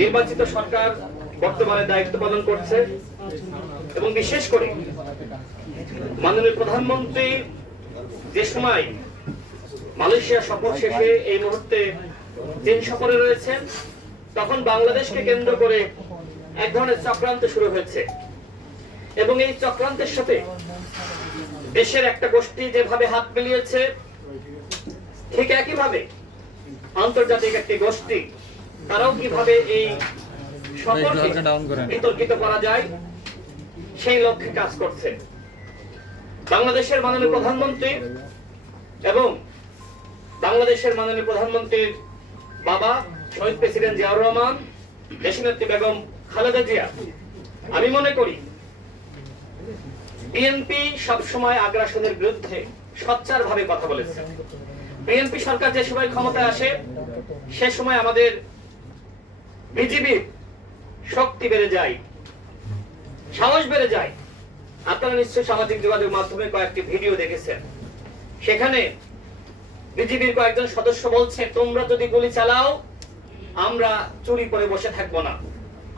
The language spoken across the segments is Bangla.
নির্বাচিত সরকার বর্তমানে দায়িত্ব পালন করছে এবং বিশেষ করে মাননীয় প্রধানমন্ত্রী যে সময় মালয়েশিয়া সফর শেষে এই মুহূর্তে চীন সফরে রয়েছেন, তখন বাংলাদেশকে কেন্দ্র করে এক ধরনের চক্রান্ত শুরু হয়েছে এবং এই চক্রান্তের সাথে দেশের একটা গোষ্ঠী যেভাবে হাত মিলিয়েছে, ঠিক একইভাবে আন্তর্জাতিক একটি গোষ্ঠী তারাও কিভাবে এই সফরকে বিতর্কিত করা যায় সেই লক্ষ্যে কাজ করছে। বাংলাদেশের মাননীয় প্রধানমন্ত্রী এবং বাংলাদেশের মাননীয় প্রধানমন্ত্রীর বাবা শহীদ প্রেসিডেন্ট জিয়াউর রহমান, দেশনেত্রী বেগম খালেদা জিয়া, আমি মনে করি বিএনপি সবসময় আগ্রাসনের বিরুদ্ধে সোচ্চার ভাবে কথা বলেছে। বিএনপি সরকার যে সময় ক্ষমতায় আসে সে সময় আমাদের বিজিবির শক্তি বেড়ে যায়, সাহস বেড়ে যায়। আপনারা নিশ্চয়ই সামাজিক যোগাযোগ মাধ্যমে কয়েকটি ভিডিও দেখেছেন, সেখানে বিজিবির কয়েকজন সদস্য বলছে, তোমরা যদি গুলি চালাও আমরা চুরি করে বসে থাকবো না,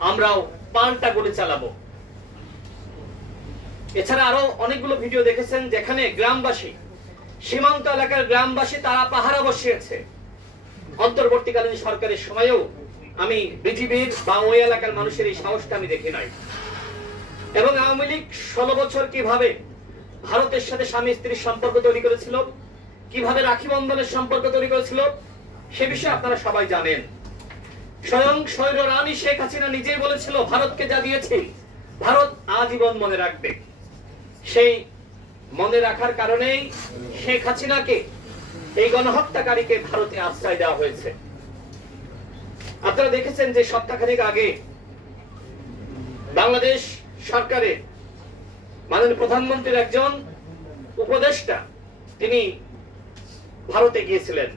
আমরাও পাল্টা গুলি চালাবো। এছাড়া আরো অনেকগুলো ভিডিও দেখেছেন যেখানে গ্রামবাসী, সীমান্ত এলাকার গ্রামবাসী তারা পাহারা বসিয়েছে। অন্তর্বর্তীকালীন সরকারের সময়েও আমি বিজিবির বা ওই এলাকার মানুষের এই সাহসটা আমি দেখি নাই। এবং আওয়ামী লীগ 16 বছর কিভাবে ভারতের সাথে স্বামী স্ত্রীর সম্পর্ক তৈরি করেছিল, কিভাবে রাখি বন্ধনের সম্পর্ক তৈরি করেছিল, সে বিষয়ে আপনারা সবাই জানেন। স্বয়ং স্বৈর রানী শেখ হাসিনা নিজেই বলেছিল, ভারতকে যা দিয়েছি ভারত আজীবন মনে রাখবে। সেই মনে রাখার কারণেই শেখ হাসিনাকে, এই গণহত্যাকারীকে ভারতে আশ্রয় দেওয়া হয়েছে। আপনারা দেখেছেন যে সপ্তাহখানেক আগে বাংলাদেশ সরকারের মাননীয় প্রধানমন্ত্রীর একজন উপদেষ্টা তিনি ভারতে গিয়েছিলেন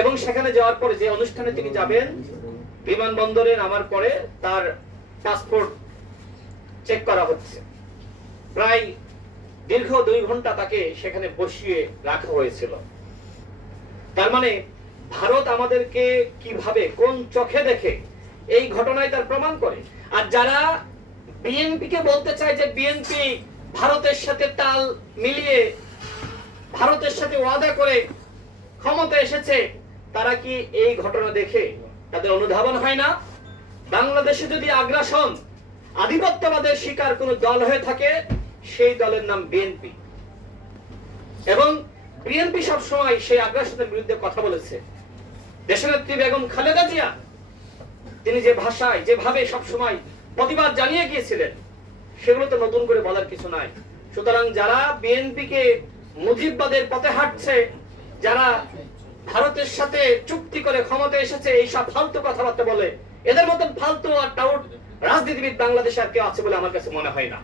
এবং সেখানে যাওয়ার পরে যে অনুষ্ঠানে তিনি যাবেন, বিমানবন্দরে নামার পরে তার পাসপোর্ট চেক করা হচ্ছে। প্রায় দীর্ঘ 2 ঘন্টা তাকে সেখানে বসিয়ে রাখা হয়েছিল। তার মানে ভারত আমাদেরকে কিভাবে, কোন চোখে দেখে এই ঘটনায় তার প্রমাণ করে। আর যারা বিএনপি কে বলতে চায় যে বিএনপি ভারতের সাথে তাল মিলিয়ে ভারতের সাথে ওয়াদা করে ক্ষমতা এসেছে, তারা কি এই ঘটনা দেখে তাদের অনুধাবন হয় না? বাংলাদেশে যদি আগ্রাসন, আধিপত্যবাদের শিকার কোন দল হয়ে থাকে, সেই দলের নাম বিএনপি। এবং বিএনপি সবসময় সেই আগ্রাসনের বিরুদ্ধে কথা বলেছে। দেশনেত্রী বেগম খালেদা জিয়া তিনি যে ভাষায়, যেভাবে সবসময় প্রতিবাদ জানিয়ে গিয়েছিলেন, সেগুলো তো নতুন করে বলার কিছু নাই। সুতরাং যারা বিএনপি কে মুজিববাদের পথে হাঁটছে, যারা ভারতের সাথে চুক্তি করে ক্ষমতা এসেছে, এই সব ফালতু কথাবার্তা বলে, এদের মতন ফালতু আর টাউট রাজনীতিবিদ বাংলাদেশে আর কেউ আছে বলে আমার কাছে মনে হয় না।